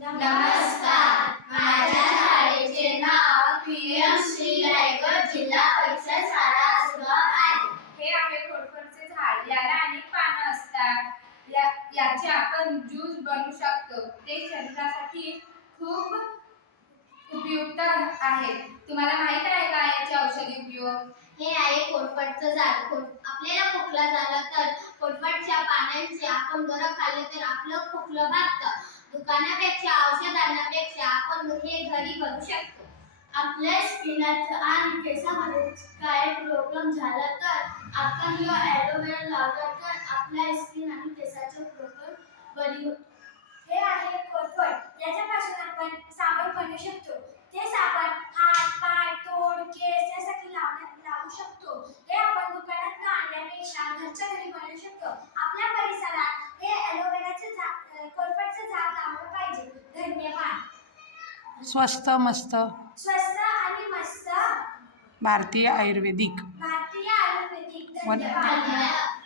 नमस्कार. माझ्या शाळेचे नाव पीएम श्री रायगड जिल्हा परिषद शाळा आहे. हे आहे खोडफडचे झाड याला अनेक पानं असतात. या याचे आपण ज्यूस बनवू शकतो. ते शरीरासाठी खूप उपयुक्त आहेत तुम्हाला माहीत आहे का याचे औषधी उपयोग? हे आहे कोटपटचं झाड. आपल्याला खोकला झाला तर कोटपटच्या पानांचे आपण गरम खाल्ले तर आपलं खोकलं भागतं. औषधांपेक्षा आपण हे घरी करू शकतो. आपल्या स्किनात आणि केसामध्ये काय प्रॉब्लेम झाला तर आपण यो ॲलोवेरा लावला तर आपल्या स्किन आणि केसाचे प्रॉब्लेम बरी होतो हे आहे कोरफड याच्यापासून आपण साबण बनवू शकतो. ते साबण हात पाय तोंड केस यासाठी लावण्यात लावू शकतो. हे आपण दुकानात आणल्यापेक्षा घरच्या घरी बनवू शकतो आपल्या परिसरात हे ॲलोवेराचे झाड कोरफडचे झाड लावलं पाहिजे धन्यवाद स्वस्त मस्त. स्वस्त आणि मस्त. भारतीय आयुर्वेदिक. भारतीय आयुर्वेदिक. धन्यवाद.